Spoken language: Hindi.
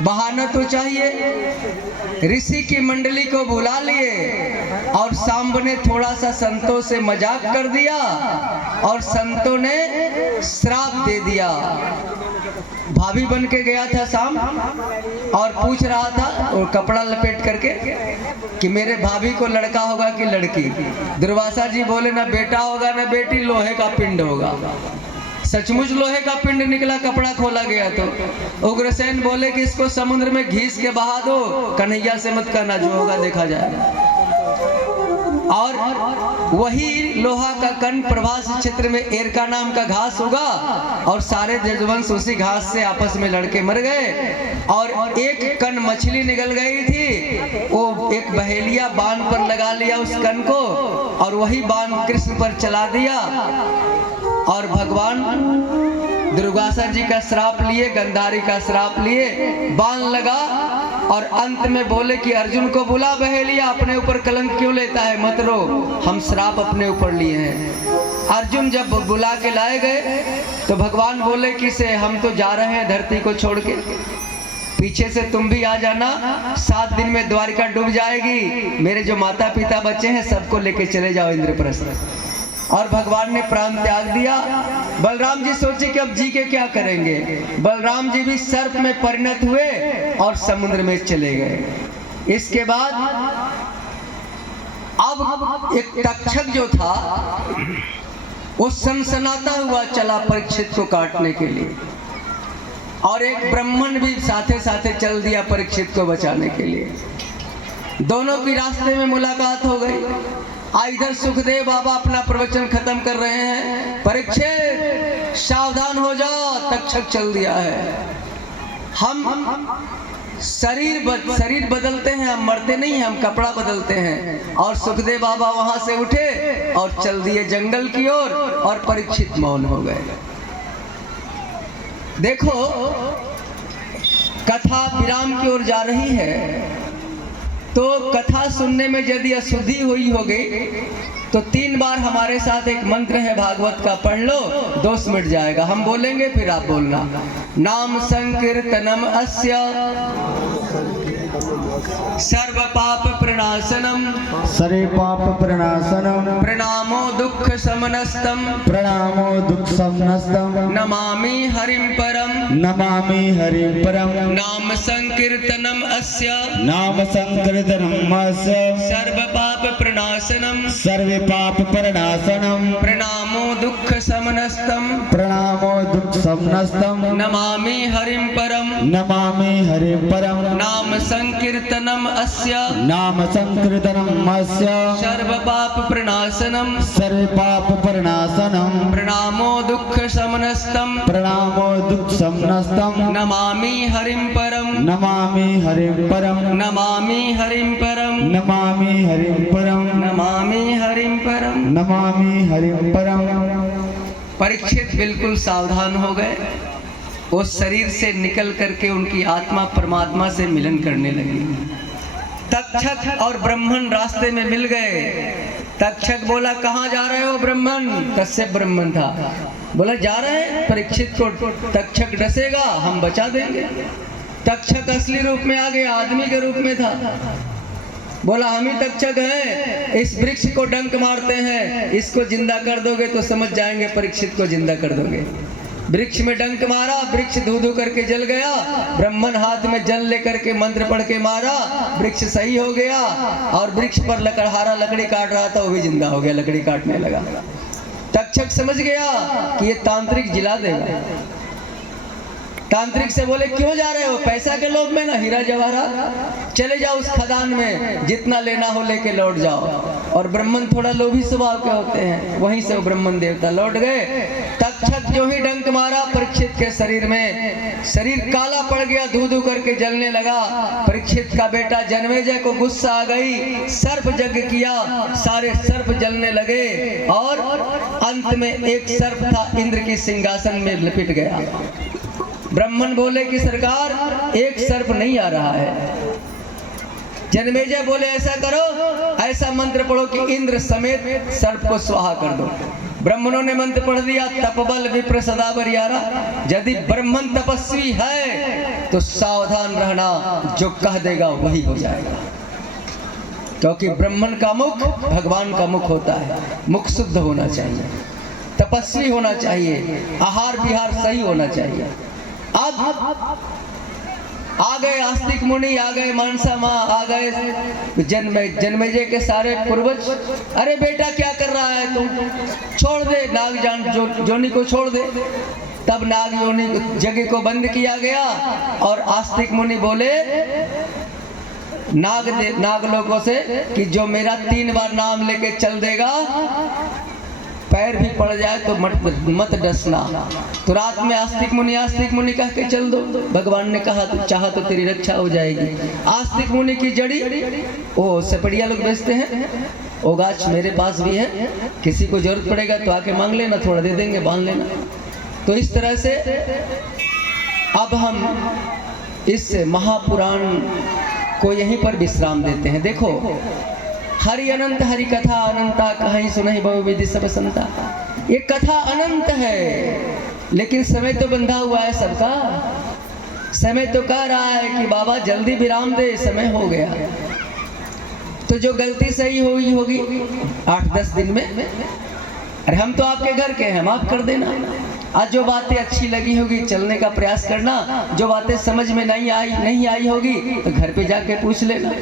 बहाना तो चाहिए। ऋषि की मंडली को बुला लिए और सांब ने थोड़ा सा संतों से मजाक कर दिया और संतों ने श्राप दे दिया। भाभी बन के गया था सांब और पूछ रहा था और कपड़ा लपेट करके कि मेरे भाभी को लड़का होगा कि लड़की। दुर्वासा जी बोले ना बेटा होगा ना बेटी, लोहे का पिंड होगा। सचमुच लोहे का पिंड निकला, कपड़ा खोला गया। तो उग्रसेन बोले कि इसको समुद्र में घीस के बहा दो, कन्हैया से मत करना, जो होगा देखा जाएगा। और वही लोहा का कण प्रभास क्षेत्र में एरका नाम का घास होगा और सारे जजवंश उसी घास से आपस में लड़के मर गए। और एक कण मछली निकल गई थी, वो एक बहेलिया बाण पर लगा लिया उस कण को और वही बाण कृष्ण पर चला दिया और भगवान दुर्वासा जी का श्राप लिए, गंधारी का श्राप लिए, बाण लगा और अंत में बोले कि अर्जुन को बुला बहेलिया, अपने ऊपर कलंक क्यों लेता है, मत रो, हम श्राप अपने ऊपर लिए हैं। अर्जुन जब बुला के लाए गए तो भगवान बोले कि से हम तो जा रहे हैं धरती को छोड़ के, पीछे से तुम भी आ जाना, 7 दिन में द्वारिका डूब जाएगी, मेरे जो माता पिता बच्चे हैं सबको लेके चले जाओ इंद्रप्रस्थ। और भगवान ने प्राण त्याग दिया। बलराम जी सोचे कि अब जी के क्या करेंगे। बलराम जी भी सर्प में परिणत हुए और समुद्र में चले गए। इसके बाद अब एक तक्षक जो था वो सनसनाता हुआ चला परीक्षित को काटने के लिए और एक ब्राह्मण भी साथे साथे चल दिया परीक्षित को बचाने के लिए। दोनों की रास्ते में मुलाकात हो गई। इधर सुखदेव बाबा अपना प्रवचन खत्म कर रहे हैं, परीक्षित सावधान हो जाओ, तक्षक चल दिया है। हम शरीर बदलते हैं, हम मरते नहीं हैं, हम कपड़ा बदलते हैं। और सुखदेव बाबा वहां से उठे और चल दिए जंगल की ओर और परीक्षित मौन हो गए। देखो कथा विराम की ओर जा रही है, तो कथा सुनने में यदि अशुद्धि हुई होगी तो 3 बार हमारे साथ एक मंत्र है भागवत का, पढ़ लो, दोष मिट जाएगा। हम बोलेंगे फिर आप बोलना। नाम संकीर्तनम अस्य सर्व पाप प्रणाशनम, सर्व पाप प्रणाशनम, प्रणामो दुख समनस्तम, प्रणामो दुख समनस्तम, नमामि हरिं परम, नमामि हरिं परम, नाम संकीर्तनम अस्य, नाम संकीर्तनम अस्य, सर्व पाप प्रणाशनम, सर्व पाप प्रणाशनम, प्रणामो दुख समनस्तम, प्रणामो दुख समनस्तम, नमामि हरिं परम, नमामि हरिं परम, नाम संकीर्तनम अस्य, नाम संकीर्तनम अस्य, सर्व पाप प्रणाशनम, सर्व पाप प्रणाशनम, प्रणामो दुख समनस्तम, प्रणामो दुख समनस्तम, नमामि हरिं परम, नमामि हरिं परम, नमामि हरिं परम, नमामि हरिं परम, नमामि हरिं परम। नमामि हरिं परम। परीक्षित बिल्कुल सावधान हो गए। वो शरीर से निकल करके उनकी आत्मा परमात्मा से मिलन करने लगी। तक्षक और ब्राह्मण रास्ते में मिल गए। तक्षक बोला कहाँ जा रहे हो ब्राह्मण? कश्यप ब्राह्मण था। बोला जा रहे हैं परीक्षित को तक्षक डसेगा, हम बचा देंगे। तक्षक असली रूप में आ गया, आदमी के रूप में था। बोला हम ही तक्षक हैं, इस वृक्ष को डंक मारते हैं, इसको जिंदा कर दोगे तो समझ जाएंगे परीक्षित को जिंदा कर दोगे। वृक्ष में डंक मारा, वृक्ष धू धू करके जल गया। ब्राह्मण हाथ में जल लेकर के मंत्र पढ़ के मारा, वृक्ष सही हो गया। और वृक्ष पर लकड़हारा लकड़ी काट रहा था, वो भी जिंदा हो गया, लकड़ी काटने लगा। तक्षक समझ गया कि ये तांत्रिक जिला देगा। तांत्रिक से बोले क्यों जा रहे हो? पैसा के लोभ में ना, हीरा जवाहरात, चले जाओ उस खदान में, जितना लेना हो लेके लौट जाओ। और ब्राह्मण थोड़ा लोभी स्वभाव के होते हैं, वहीं से वो ब्राह्मण देवता लौट गए। तक्षक जो ही डंक मारा परीक्षित के शरीर में, शरीर काला पड़ गया, धू धू करके जलने लगा। परीक्षित का बेटा जन्मेजय को गुस्सा आ गई, सर्प यज्ञ किया, सारे सर्प जलने लगे। और अंत में एक सर्प था, इंद्र की सिंहासन में लिपट गया। ब्राह्मण बोले कि सरकार एक सर्प नहीं आ रहा है। जन्मेजय बोले ऐसा करो, ऐसा मंत्र पढ़ो कि इंद्र समेत सर्प को स्वाहा कर दो। ब्राह्मणों ने मंत्र पढ़ दिया, तपबल विप्र सदा बरियारा। यदि ब्राह्मण तपस्वी है तो सावधान रहना, जो कह देगा वही हो जाएगा। क्योंकि ब्राह्मण का मुख भगवान का मुख होता है। मुख शुद्ध होना चाहिए, तपस्वी होना चाहिए, आहार विहार सही होना चाहिए। अब आ गए आस्तिक मुनि, आ गए मानसा माँ, आ गए जन्मेजय के सारे पूर्वज। अरे बेटा क्या कर रहा है तुम, छोड़ दे नाग जोनी को छोड़ दे। तब नाग योनि जगह को बंद किया गया और आस्तिक मुनि बोले नाग लोगों से कि जो मेरा 3 बार नाम लेके चल देगा, पैर भी पड़ जाए तो मत डसना। तो रात में आस्तिक मुनि कह के चल दो। भगवान ने कहा तो चाहा तो तेरी रक्षा हो जाएगी। आस्तिक मुनि की जड़ी वो सपड़िया लोग बेचते हैं, वो गाछ मेरे पास भी है, किसी को जरूरत पड़ेगा तो आके मांग लेना, थोड़ा दे देंगे, बांध लेना। तो इस तरह से अब हम इस महापुराण को यहीं पर विश्राम देते हैं। देखो, हरि अनंत हरि कथा अनंता, कहीं सुनहि बहु विधि सब संता। ये कथा अनंत है, लेकिन समय तो बंधा हुआ है सबका। समय तो कह रहा है कि बाबा जल्दी विराम दे, समय हो गया। तो जो गलती सही होगी 8-10 दिन में, अरे हम तो आपके घर के हैं, माफ कर देना। आज जो बातें अच्छी लगी होगी चलने का प्रयास करना, जो बातें समझ में नहीं आई होगी तो घर पे जाके पूछ लेना।